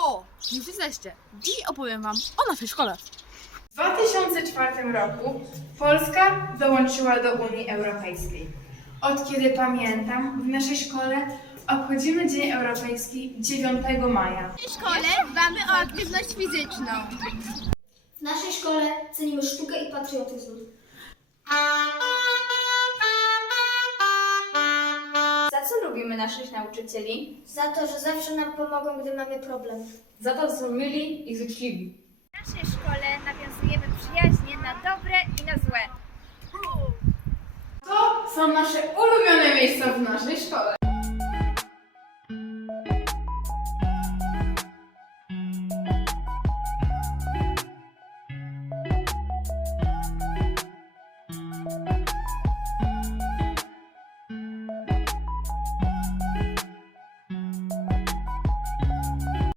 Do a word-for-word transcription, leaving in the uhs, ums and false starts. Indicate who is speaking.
Speaker 1: O, już jesteście. Dziś opowiem wam o naszej szkole.
Speaker 2: W dwa tysiące czwartym roku Polska dołączyła do Unii Europejskiej. Od kiedy pamiętam, w naszej szkole obchodzimy Dzień Europejski dziewiątego maja.
Speaker 3: W szkole dbamy o aktywność fizyczną.
Speaker 4: W naszej szkole cenimy sztukę i patriotyzm.
Speaker 5: Za co lubimy naszych nauczycieli?
Speaker 4: Za to, że zawsze nam pomogą, gdy mamy problem.
Speaker 5: Za to, że są myli i życzliwi.
Speaker 3: W naszej szkole nawiązujemy przyjaźnie na dobre i na złe.
Speaker 2: To są nasze ulubione miejsca w naszej szkole.